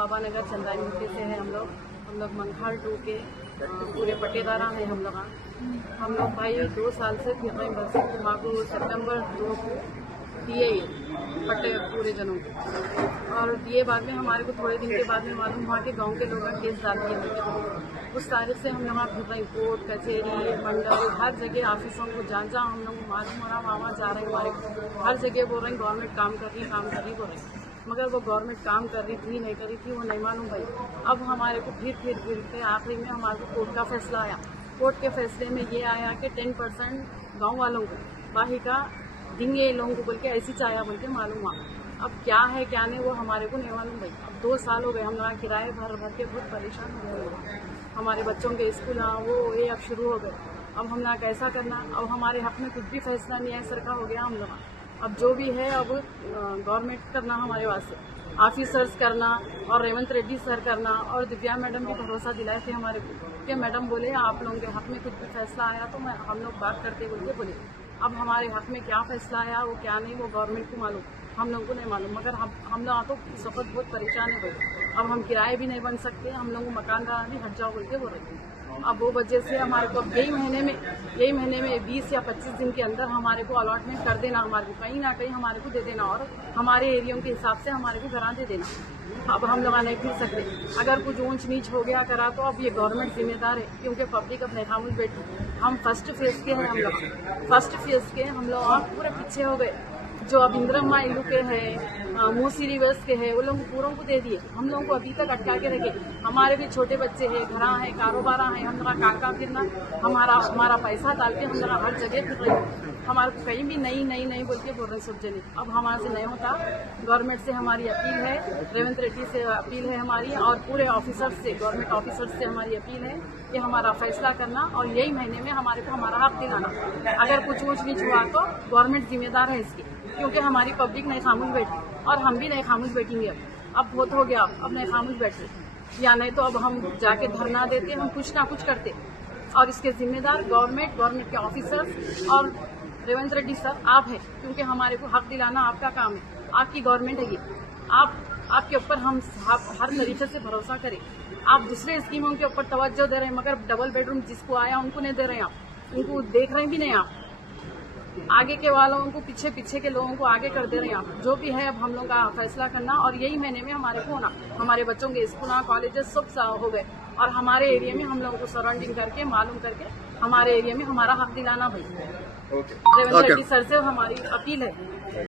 बाबा नगर चंदाई मुक्ति से है हम लोग मंखाल 2 के पूरे पट्टेदारा हैं हम लोग भाई 2 साल से फिर रहे बस माको सितंबर 2 को दिए पट्टे पूरे जनों को, और दिए बाद में हमारे को थोड़े दिन के बाद में मालूम वहाँ के गांव के लोगों का केस डाल दिया। उस तारीख से हम लोग फिर रहे कोर्ट कचहरी मंडल हर जगह ऑफिसों को जहाँ हम लोग मालूम हो रहा वहाँ जा रहे हैं। हमारे हर जगह बोल रहे हैं गवर्नमेंट काम कर रही बोल रहे, मगर वो गवर्नमेंट काम कर रही थी नहीं कर रही थी वो नहीं मालूम भाई। अब हमारे को फिर के आखिरी में हमारे को कोर्ट का फैसला आया। कोर्ट के फैसले में ये आया कि 10% गाँव वालों को बाही का देंगे लोगों को बोल के ऐसी चाया बोल के मालूम हुआ। अब क्या है क्या नहीं वो हमारे को नहीं मालूम भाई। अब 2 साल हो गए हम लोग किराए भर के बहुत परेशान हो गए। हमारे बच्चों के स्कूल वो ये अब शुरू हो गए। अब हम लोग कैसा करना, अब हमारे हक में कुछ भी फैसला नहीं है सरकार हो गया हम लोग। अब जो भी है अब गवर्नमेंट करना हमारे वास्ते, ऑफिसर्स करना और रेवंत रेड्डी सर करना, और दिव्या मैडम भी भरोसा दिलाए थे हमारे को कि मैडम बोले आप लोगों के हक में कुछ भी फैसला आया तो हम लोग बात करते बोल के बोले। अब हमारे हक में क्या फैसला आया वो क्या नहीं वो गवर्नमेंट को मालूम, हम लोगों को नहीं मालूम। मगर हम लोग तो इस वक्त बहुत परेशान है भाई। अब हम किराए भी नहीं बन सकते, हम लोगों को मकान का भी हट जाओ बोल के बोल रहे हैं। अब वो वजह से हमारे को यही महीने में 20 या 25 दिन के अंदर हमारे को अलॉटमेंट कर देना, हमारे को कहीं ना कहीं हमारे को दे देना और हमारे एरियो के हिसाब से हमारे को घरा दे देना। अब हम लोग नहीं फिर सकते, अगर कुछ ऊंच नीच हो गया करा तो अब ये गवर्नमेंट जिम्मेदार है, क्योंकि पब्लिक अब नहीं खामोश बैठी। हम फर्स्ट फेज के हैं, हम लोग पूरे पीछे हो गए। जो अब इंद्रम्मा इलू के हैं मूसी रिवर्स के हैं वो लोग पूरों को दे दिए, हम लोगों को अभी तक अटका के रखे। हमारे भी छोटे बच्चे हैं, घरा है, कारोबार है, हम लोग काका फिरना हमारा पैसा डाल के हम लोग हर जगह फिर रहे हैं। हमारे को कहीं भी नहीं बोल के बोल रहे सब जने। अब हमारे से नहीं होता, गवर्नमेंट से हमारी अपील है, रेवंत रेड्डी से अपील है हमारी, और पूरे ऑफिसर्स से गवर्नमेंट ऑफिसर्स से हमारी अपील है कि हमारा फैसला करना और यही महीने में हमारे को हमारा हक दिलाना। अगर कुछ ऊँच नीच हुआ तो गवर्नमेंट जिम्मेदार है इसकी, क्योंकि हमारी पब्लिक नहीं खामोश बैठी और हम भी नहीं खामोश बैठेंगे। अब बहुत हो गया, अब नहीं खामोश बैठे, या नहीं तो अब हम जाके धरना देते, हम कुछ ना कुछ करते। और इसके जिम्मेदार गवर्नमेंट के ऑफिसर्स और रेवंत रेड्डी सर आप हैं, क्योंकि हमारे को हक दिलाना आपका काम है, आपकी गवर्नमेंट है ये। आपके ऊपर हम हर तरीके से भरोसा करें। आप दूसरे स्कीमों के ऊपर तवज्जो दे रहे हैं, मगर डबल बेडरूम जिसको आया उनको नहीं दे रहे हैं, आप उनको देख रहे भी नहीं। आप आगे के वालों को पीछे के लोगों को आगे कर दे रहे हैं आप। जो भी है अब हम लोग का फैसला करना, और यही महीने में हमारे को होना। हमारे बच्चों के स्कूल कॉलेजेस सब हो गए, और हमारे एरिया में हम लोगों को सराउंडिंग करके मालूम करके हमारे एरिया में हमारा हक दिलाना भाई। रेवंत रेड्डी सर से हमारी अपील है।